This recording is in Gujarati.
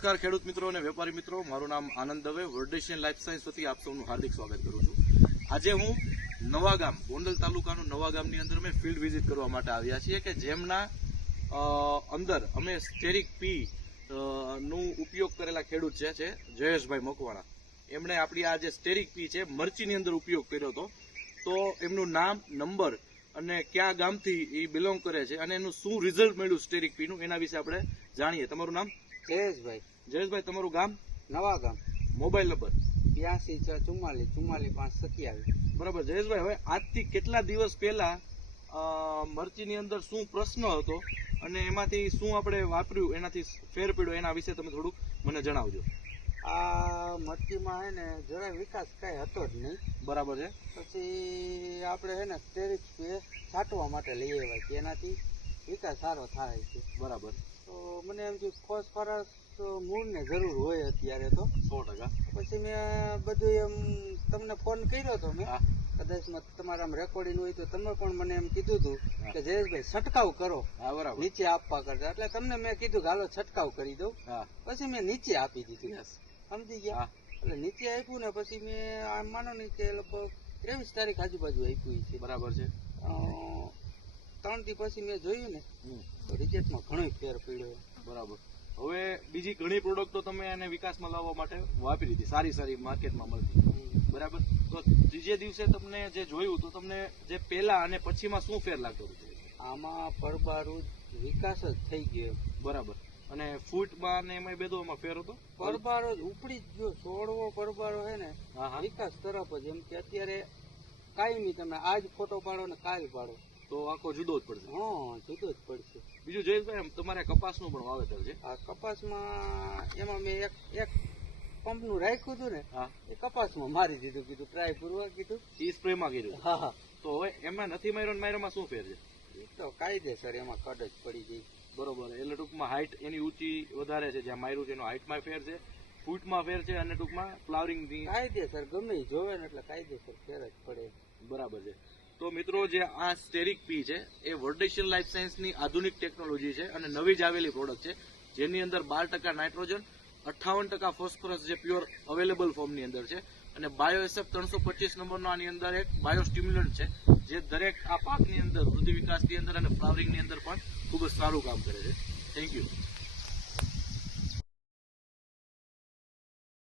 નમસ્કાર ખેડૂત મિત્રો અને વેપારી મિત્રો, મારું નામ આનંદ દવે, વર્ડેશિયન લાઈફ સાયન્સ વતી આપ સૌનું હાર્દિક સ્વાગત કરું છું. આજે હું નવા ગામ, ગોંડલ તાલુકાનું નવા ગામની અંદર અમે ફિલ્ડ વિઝિટ કરવા માટે આવ્યા છીએ કે જેમના અંદર અમે સ્ટેરિક પી નું ઉપયોગ કરેલા ખેડૂત છે જયેશભાઈ મકવાણા. એમણે આપણી આ જે સ્ટેરિક પી છે મરચીની અંદર ઉપયોગ કર્યો હતો. તો એમનું નામ, નંબર અને કયા ગામથી એ બિલોંગ કરે છે અને એનું શું રિઝલ્ટ મળ્યું સ્ટેરિક પી નું, એના વિશે આપણે જાણીએ. તમારું નામ? જયેશભાઈ, તમારું ગામ? નવા ગામ. Mobile number? 82 44 44 527. બરાબર. જયેશભાઈ, હવે આજથી કેટલા દિવસ પહેલા મરચીની અંદર શું પ્રશ્ન હતો અને એમાંથી શું આપણે વાપર્યું, એનાથી ફેર પડ્યો, એના વિશે તમે થોડુંક મને જણાવજો. આ મરચીમાં હે ને જરાય વિકાસ કઈ હતો જ નહીં. બરાબર છે. પછી આપણે હે ને સ્ટેરિક છાંટવા માટે લઈ આવ્યા કે એનાથી વિકાસ સારો થાય છે. બરાબર. તો મને એમ થયું ફોસ્ફરસ મૂળને જરૂર હોય અત્યારે તો 100%. પછી મેં બધું એમ તમને ફોન કર્યો હતો મેં, કદાચ તમારા આમ રેકોર્ડિંગ હોય તો તમે પણ મને એમ કીધું હતું કે જયેશભાઈ છંટકાવ કરો નીચે આપવા કરતા, એટલે તમને મેં કીધું હાલો છંટકાવ કરી દઉં. પછી મેં નીચે આપી દીધું, સમજી ગયા? એટલે નીચે આપ્યું ને પછી મેં આમ માનો ને કે લગભગ 23 તારીખ આજુબાજુ આપ્યું છે. બરાબર છે. 3 દી પછી મેં જોયું ને તો રિઝલ્ટમાં ઘણો ફેર પડ્યો. બરાબર. હવે બીજી ઘણી પ્રોડક્ટો તમે એને વિકાસમાં લાવવા માટે વાપરી લીધી, સારી માર્કેટમાં મળતી. બરાબર. તો ત્રીજે દિવસે તમને જે જોયું તો તમને જે પહેલા અને પછીમાં શું ફેર લાગતો હતો? આમાં પરબારું વિકાસ જ થઈ ગયો. બરાબર. અને ફૂટમાં ને એમાં બેદોમાં ફેર હતો? પરબારો જ ઉપડી જ ગયો. છોડવો પરબારો હે ને વિકાસ તરફ જ. એમ કે અત્યારે કાયમી તમે આજ ફોટો પાડો ને કાલ પાડો તો આખો જુદો જ પડશે. હા, જુદો જ પડશે. બીજું જયેશભાઈ, તમારે કપાસનું પણ વાવેતર છે? આ કપાસમાં એમાં મેં એક પંપનું રાખ્યું હતું ને, એ કપાસમાં મારી દીધું, કીધું ટ્રાય પૂરવા કીધું. એ સ્પ્રેમાં કર્યું? હા. તો હવે એમાં નથી માર્યોમાં શું ફેર છે? એ તો કાયદેસર એમાં કડ જ પડી ગઈ. બરોબર. એટલે ટૂંકમાં હાઈટ એની ઊંચી વધારે છે, જ્યાં માર્યું છે એનો હાઈટમાં ફેર છે, ફૂટમાં ફેર છે અને ટૂંકમાં ફ્લાવરિંગ કાયદેસર ગમે જોવે ને એટલે કાયદેસર ફેર જ પડે. બરાબર છે. તો મિત્રો, જે આ સ્ટેરિક પી છે એ વર્ડેશિયન લાઈફ સાયન્સની આધુનિક ટેકનોલોજી છે અને નવી જ આવેલી પ્રોડક્ટ છે, જેની અંદર 12% નાઇટ્રોજન, 58% ફોસ્ફરસ જે પ્યોર અવેલેબલ ફોર્મની અંદર છે, અને બાયોએસએફ 325 નંબરનો આની અંદર એક બાયો સ્ટિમ્યુલન્ટ છે, જે દરેક આ પાકની અંદર વૃદ્ધિ વિકાસની અંદર અને ફ્લાવરિંગની અંદર પણ ખૂબ જ સારું કામ કરે છે. Thank you.